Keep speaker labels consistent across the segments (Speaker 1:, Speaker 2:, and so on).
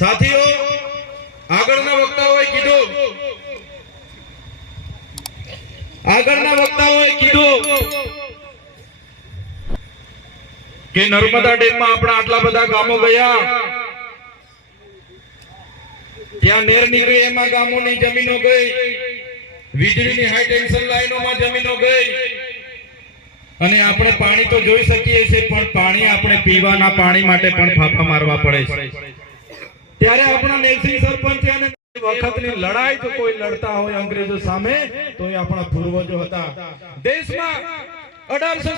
Speaker 1: સાથીઓ, આગળના વક્તાઓએ કીધું. આગળના વક્તાઓએ કીધું કે નર્મદા ડેમમાં આપણા આટલા બધા ગામો ગયા. ત્યાં નેર નીકળી એમાં ગામોની જમીનો ગઈ. વીજળીની હાઈ ટેન્શન લાઈનોમાં જમીનો ગઈ. અને આપણે પાણી તો જોઈ શકીએ છીએ, પણ પાણી આપણે પીવાના પાણી માટે પણ ફાફા મારવા પડે છે. ત્યારે આપણા નેલસિંહ સરપંચ અને વખતની લડાઈ જો કોઈ લડતા હોય અંગ્રેજો સામે તો એ આપણા પૂર્વજો હતા. દેશમાં અઢારસો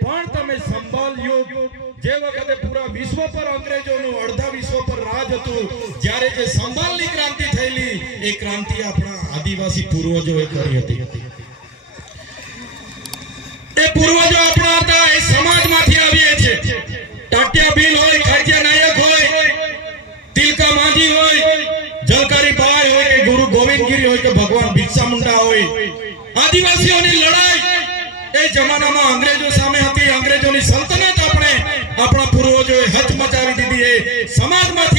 Speaker 1: પણ તમે સંભાલ યુગ. જે વખતે પૂરા વિશ્વ પર અંગ્રેજોનું, અડધા વિશ્વ પર રાજ હતું, જ્યારે જે સંભાલની ક્રાંતિ થયેલી, એ ક્રાંતિ આપણા આદિવાસી પૂર્વજોએ કરી હતી. પૂર્વજો આપણા હતા, એ સમાજમાંથી આવીએ છીએ. ટાટિયા ભીલ હોય, ખાટિયા નાયક હોય, તિલકા માંજી હોય, જલકારી ભાઈ હોય કે ગુરુ ગોવિંદગીરી હોય કે ભગવાન ભિક્ષા મુંડા હોય. આદિવાસીઓની લડાઈ એ જમાનામાં અંગ્રેજો સામે હતી. અંગ્રેજોની સલ્તનત આપણે આપણા પૂર્વજોએ હચમચાવી દીધી. એ સમાજમાંથી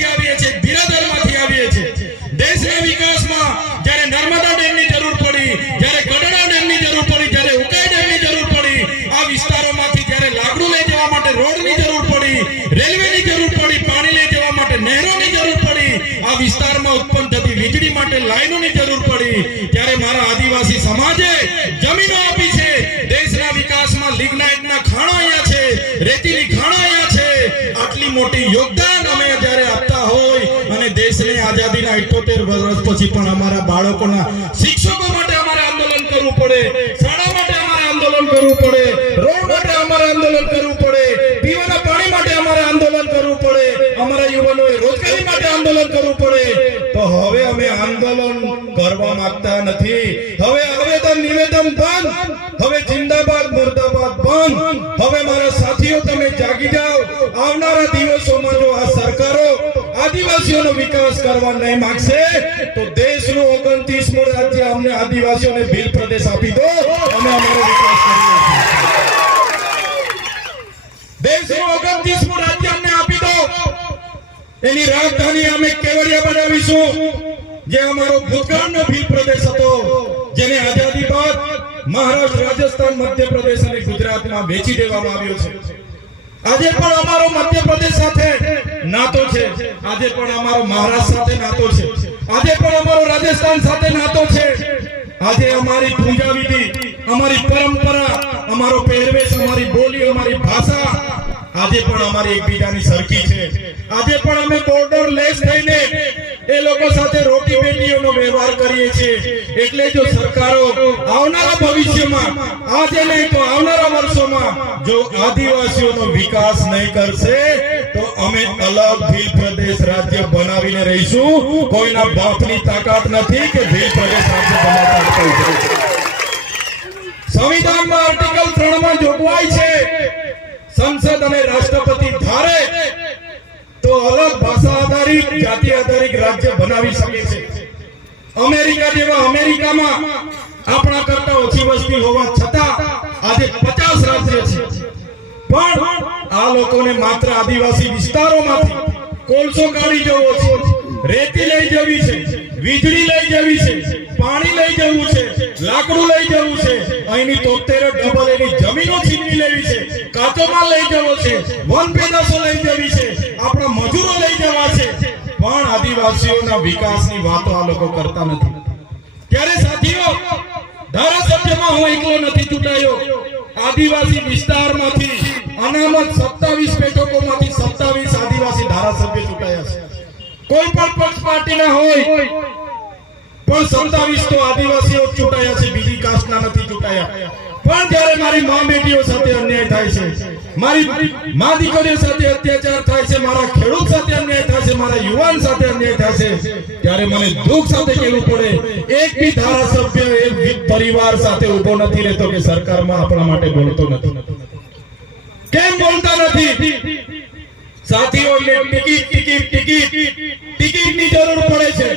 Speaker 1: વિસ્તારમાં ઉત્પન્ન થતી વીજળી માટે લાઈનોની જરૂર પડી. ત્યારે મારા આદિવાસી સમાજે જમીનો આપી છે. દેશના વિકાસમાં લિગ્નાઇટના ખાણો અહીંયા છે. રેતીની ખાણો અહીંયા છે. આટલી મોટી યોગદાન અમે જ્યારે આપતા હોય અને દેશની આઝાદીના 78 વર્ષ પછી પણ અમારા બાળકોના શિક્ષકો માટે અમારે આંદોલન કરવું પડે. શાળા માટે અમારે આંદોલન કરવું પડે રોડ માટે અમારે આંદોલન કરવું પડે પીવાના પાણી માટે અમારે આંદોલન કરવું પડે અમારા યુવાનોએ રોજગારી માટે આંદોલન કરવું પડે તો હવે અમે આંદોલન માંગતા નથી. હવે આવેદન નિવેદન બંધ. હવે જિંદાબાદ, મુર્દાબાદ બંધ. હવે મારા સાથીઓ, તમે જાગી જાઓ. આવનારા દિવસોમાં જો આ સરકારો આદિવાસીઓનો વિકાસ કરવા નહીં માંગશે, તો દેશનું ઓગણત્રીસમું રાજ્ય અમને આદિવાસીઓને ભીલ પ્રદેશ આપી દો. અમે અમારો વિકાસ કરી રાજ્ય અમને આપી દો. એની રાજધાની અમે કેવડિયા બનાવીશું. જે અમારો ભૂતકાળનો ભીલ પ્રદેશ હતો, જેને આઝાદી બાદ મહારાષ્ટ્ર, રાજસ્થાન, મધ્યપ્રદેશ અને ગુજરાતમાં વેચી દેવામાં આવ્યો છે. આજે પણ અમારો મધ્યપ્રદેશ સાથે નાતો છે. આજે પણ અમારો મહારાષ્ટ્ર સાથે નાતો છે. આજે પણ અમારો રાજસ્થાન સાથે નાતો છે. આજે અમારી પૂજા વિધિ અમારી પરંપરા, અમારો પહેરવેશ, અમારી બોલી, અમારી ભાષા આજે પણ અમારી એકબીજાની સરખી છે. આજે પણ અમે બોર્ડર કરીએ છીએ. એટલે જો સરકારો આવનારા ભવિષ્યમાં, આજે નહીં તો આવનારા વર્ષોમાં જો આદિવાસીઓનો વિકાસ નહીં કરશે, તો અમે અલગ ભીલ પ્રદેશ રાજ્ય બનાવીને રહીશું. કોઈના બાપની તાકાત નથી કે ભીલ પ્રદેશ રાજ્ય બનાવતા સંવિધાનમાં આર્ટિકલ ત્રણમાં જોગવાઈ છે, સંસદ અને રાષ્ટ્રપતિ ધારે તો અલગ ભાષા આધારિત, જાતિ આધારિત રાજ્ય બનાવી શકે છે. અમેરિકા જેવા અમેરિકામાં આપણા કરતા ઓછી વસ્તી હોવા છતાં આજે પચાસ રાજ્ય છે. પણ આ લોકોને માત્ર આદિવાસી વિસ્તારોમાંથી કોલસો કાઢી જવો છે, રેતી લઈ જવી છે, વીજળી લઈ જવી છે, પાણી લઈ જવું છે, લાકડું લઈ જવું છે, અહીંની તોતેર ડબલ એની જમીનો છીનવી લેવી છે, કાચો માલ લઈ જવો છે વન પેદાશો લઈ જવી છે આપણા મજૂરો લઈ જવા છે પણ આદિવાસીઓના વિકાસની વાતો આ લોકો કરતા નથી. ત્યારે સાથીઓ, ધારાસભ્યમાં હું એકલો નથી ચૂંટાયો. આદિવાસી વિસ્તારમાંથી અનામત સત્તાવીસ બેઠકોમાંથી સત્તાવીસ આદિવાસી ધારાસભ્ય ચૂંટાયા છે. કોઈ પણ પક્ષ પાર્ટીના હોય, પણ સત્તાવીસ તો આદિવાસીઓ ચૂંટાયા છે, બીજી કાસ્ટના નથી ચૂંટાયા. પણ જ્યારે મારી મા બેટીઓ સાથે અન્યાય થાય છે, મારી મા દીકરીઓ સાથે અત્યાચાર થાય છે, મારા ખેડૂત સાથે અન્યાય થાય છે, મારા યુવાન સાથે અન્યાય થાય છે, ત્યારે મને દુઃખ સાથે કહેવું પડે, એક બી ધારાસભ્ય એ પરિવાર સાથે ઊભો નથી રહેતો કે સરકારમાં આપણા માટે બોલતો નથી. કેમ બોલતા નથી? સાથીઓ ટિકિટ ટિકિટ ટિકિટ, ટિકિટની જરૂર પડે છે.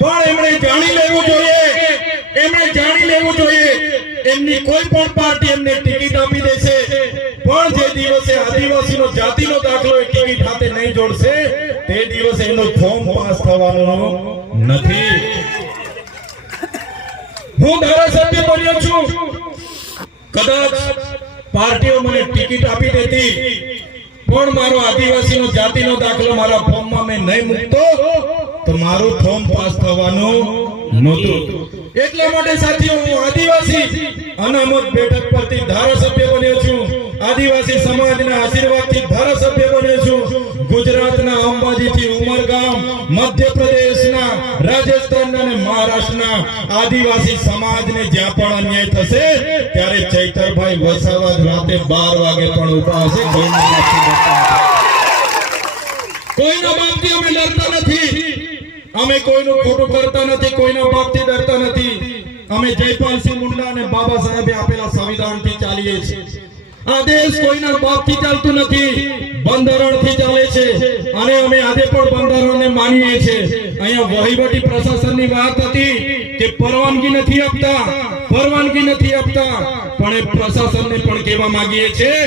Speaker 1: પણ એમણે જાણી લેવું જોઈએ એમણે જાણી લેવું જોઈએ એમની કોઈ પણ પાર્ટી એમને ટિકિટ આપી દેશે. પણ જે દિવસે આદિવાસીનો જાતિનો દાખલો એ ટિકિટ હાથે નહીં જોડશે, તે દિવસે એનો ફોર્મ પાસ થવાનો નથી. હું ધારાસભ્ય બન્યો છું. કદાચ પાર્ટીઓ મને ટિકિટ આપી દેતી, પણ મારો આદિવાસીનો જાતિનો દાખલો મારા ફોર્મમાં મેં નહીં મૂકતો, તો મારું ફોર્મ પાસ થવાનું નહોતું. એટલા માટે સાથીઓ હું આદિવાસી અનામત બેઠક પરથી ધારાસભ્ય બન્યો છું. આદિવાસી સમાજના આશીર્વાદથી ધારાસભ્ય બન્યો છું. ગુજરાતના અંબાજીથી ઉમરગામ, મધ્યપ્રદેશના રાજસ્થાનના અને મહારાષ્ટ્રના આદિવાસી સમાજને જ્યાં પણ અન્યાય થશે, ત્યારે ચૈતરભાઈ વસાવા રાતે બાર વાગે પણ ઊભા હશે. કોઈના બાપથી અમે લડતા નથી. અમે કોઈનું ખોટું કરતા નથી, કોઈના પાપથી ડરતા નથી. અમે જયપાલસિંહ મુંડા અને બાબા સાહેબે આપેલા સંવિધાનથી ચાલીએ છીએ. આ દેશ કોઈના બાપથી ચાલતું નથી, બંધારણથી ચાલે છે. અને અમે આજે પણ બંધારણને માનીએ છીએ. અહીંયા વહીવટી પ્રશાસનની વાત હતી કે પરવાનગી નથી આપતા. પરવાનગી નથી આપતા. પણ એ પ્રશાસનને પણ કહેવા માંગીએ છીએ,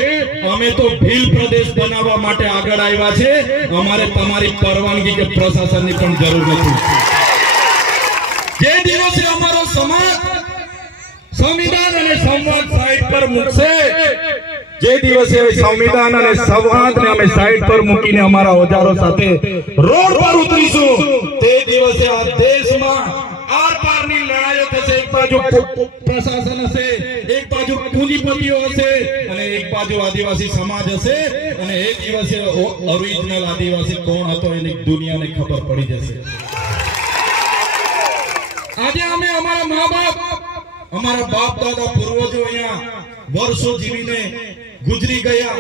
Speaker 1: અમે તો ભીલ પ્રદેશ બનાવવા માટે આગળ આવ્યા છે. અમારે તમારી પરવાનગી કે પ્રશાસનની પણ જરૂર નથી. જે દિવસે અમારો સમાજ સંવિધાન અને સંવાદ સાઈડ પર મૂકશે, જે દિવસે સંવિધાન અને સંવાદને અમે સાઈડ પર મૂકીને અમારા ઓજારો સાથે રોડ પર ઉતરીશું, તે દિવસે આ દેશમાં આર પારની લડાઈઓ થશે એક બાજુ પ્રશાસન હશે, એક બાજુ પૂંજીપતિઓ હશે અને એક બાજુ આદિવાસી સમાજ હશે અને એક દિવસે ઓરિજિનલ આદિવાસી કોણ હતો એની દુનિયાને ખબર પડી જશે. આજે અમે અમારા મા બાપ અમારા બાપ દાદા પૂર્વજો અહીંયા વર્ષો જીવીને ગુજરી ગયા.